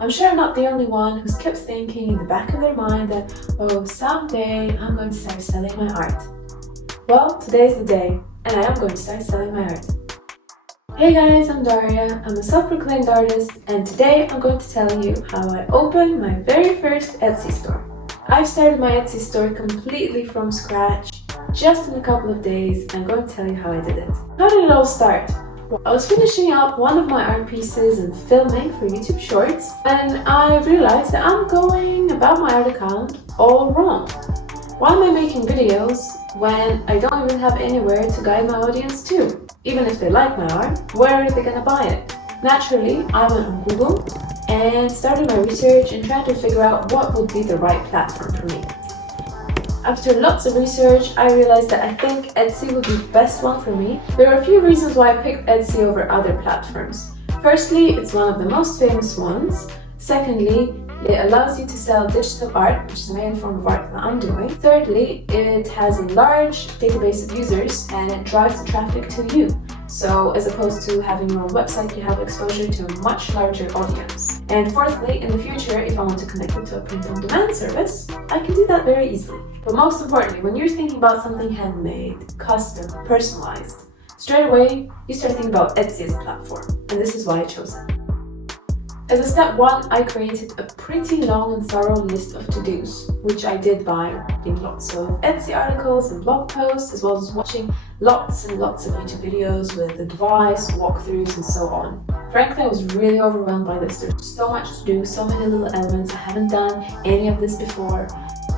I'm sure I'm not the only one who's kept thinking in the back of their mind that, oh, someday I'm going to start selling my art. Well, today's the day, and I am going to start selling my art. Hey guys, I'm Daria. I'm a self-proclaimed artist, and today I'm going to tell you how I opened my very first Etsy store. I've started my Etsy store completely from scratch, just in a couple of days, and I'm going to tell you how I did it. How did it all start? I was finishing up one of my art pieces and filming for YouTube Shorts, and I realized that I'm going about my art account all wrong. Why am I making videos when I don't even have anywhere to guide my audience to? Even if they like my art, where are they gonna buy it? Naturally, I went on Google and started my research and tried to figure out what would be the right platform for me. After lots of research, I realized that I think Etsy would be the best one for me. There are a few reasons why I picked Etsy over other platforms. Firstly, it's one of the most famous ones. Secondly, it allows you to sell digital art, which is the main form of art that I'm doing. Thirdly, it has a large database of users and it drives the traffic to you. So as opposed to having your own website, you have exposure to a much larger audience. And fourthly, in the future, if I want to connect it to a print-on-demand service, I can do that very easily. But most importantly, when you're thinking about something handmade, custom, personalized, straight away, you start thinking about Etsy as a platform. And this is why I chose it. As a step one, I created a pretty long and thorough list of to-dos, which I did by reading lots of Etsy articles and blog posts, as well as watching lots and lots of YouTube videos with advice, walkthroughs, and so on. Frankly, I was really overwhelmed by this. There's so much to do, so many little elements. I haven't done any of this before.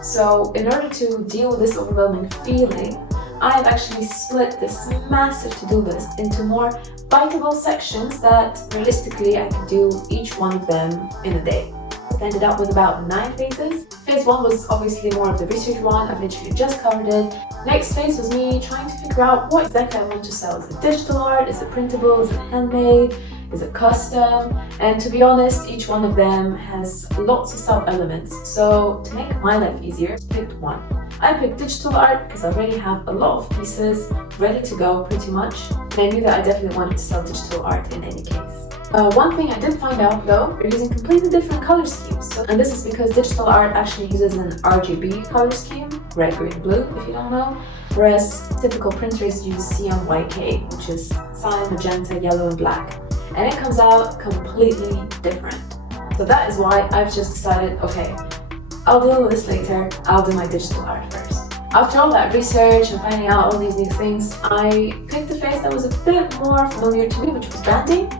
So in order to deal with this overwhelming feeling, I've actually split this massive to-do list into more biteable sections that realistically I could do each one of them in a day. I ended up with about 9 phases. Phase 1 was obviously more of the research one, I've literally just covered it. Next phase was me trying to figure out what exactly I want to sell. Is it digital art? Is it printable? Is it handmade? Is it custom? And to be honest, each one of them has lots of sub-elements. So to make my life easier, I picked one. I picked digital art because I already have a lot of pieces ready to go pretty much. And I knew that I definitely wanted to sell digital art in any case. One thing I did find out though, they're using completely different color schemes. And this is because digital art actually uses an RGB color scheme, red, green, blue if you don't know. Whereas typical printers use CMYK, which is cyan, magenta, yellow and black. And it comes out completely different. So that is why I've just decided, okay, I'll deal with this later, I'll do my digital art first. After all that research and finding out all these new things, I picked a phase that was a bit more familiar to me, which was branding.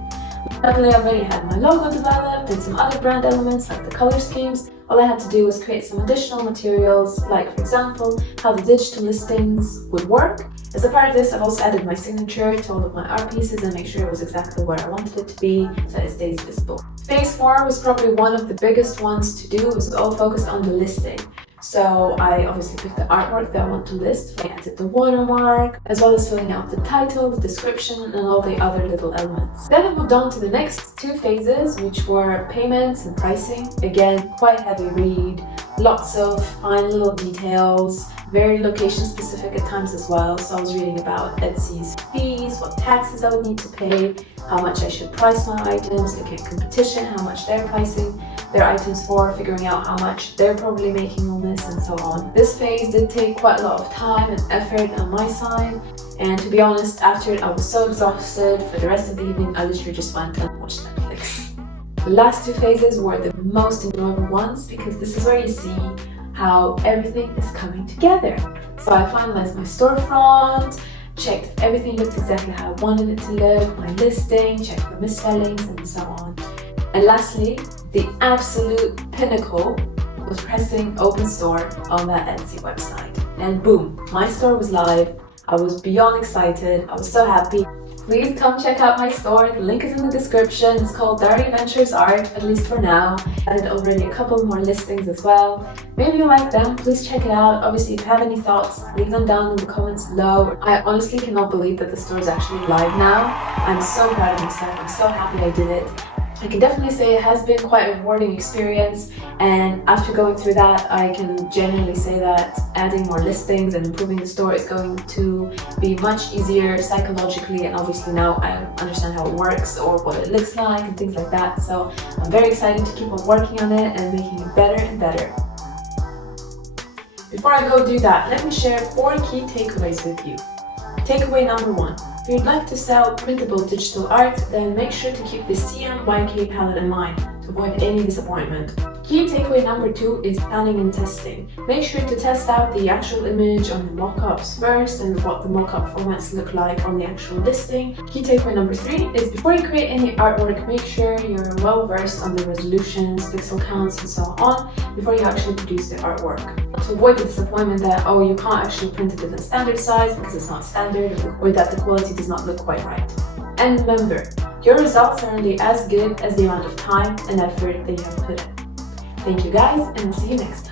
Luckily, I already had my logo developed and some other brand elements like the color schemes. All I had to do was create some additional materials, like for example, how the digital listings would work. As a part of this, I've also added my signature to all of my art pieces and make sure it was exactly where I wanted it to be so that it stays visible. Phase 4 was probably one of the biggest ones to do. It was all focused on the listing. So I obviously picked the artwork that I want to list. I added the watermark, as well as filling out the title, the description, and all the other little elements. Then I moved on to the next 2 phases, which were payments and pricing. Again, quite heavy read, lots of fine little details, very location specific at times as well. So I was reading about Etsy's fees, what taxes I would need to pay, how much I should price my items, looking at competition, how much they're pricing their items for, figuring out how much they're probably making on this, and so on. This phase did take quite a lot of time and effort on my side, and to be honest, after it I was so exhausted. For the rest of the evening I literally just went and watched Netflix. The last 2 phases were the most enjoyable ones because this is where you see how everything is coming together. So I finalized my storefront, checked if everything looked exactly how I wanted it to look, my listing, checked for misspellings, and so on. And lastly, the absolute pinnacle was pressing open store on that Etsy website. And boom, my store was live. I was beyond excited. I was so happy. Please come check out my store. The link is in the description. It's called Daria Ventures Art, at least for now. I added already a couple more listings as well. Maybe you like them, please check it out. Obviously, if you have any thoughts, leave them down in the comments below. I honestly cannot believe that the store is actually live now. I'm so proud of myself. I'm so happy I did it. I can definitely say it has been quite a rewarding experience, and after going through that, I can genuinely say that adding more listings and improving the store is going to be much easier psychologically, and obviously now I understand how it works or what it looks like and things like that. So I'm very excited to keep on working on it and making it better and better. Before I go do that, let me share 4 key takeaways with you. Takeaway number 1. If you'd like to sell printable digital art, then make sure to keep the CMYK palette in mind to avoid any disappointment. Key takeaway number 2 is planning and testing. Make sure to test out the actual image on the mockups first and what the mockup formats look like on the actual listing. Key takeaway number 3 is before you create any artwork, make sure you're well versed on the resolutions, pixel counts, and so on before you actually produce the artwork. To avoid the disappointment that, oh, you can't actually print it in a standard size because it's not standard, or that the quality does not look quite right. And remember, your results are only as good as the amount of time and effort that you have put in. Thank you guys, and I'll see you next time.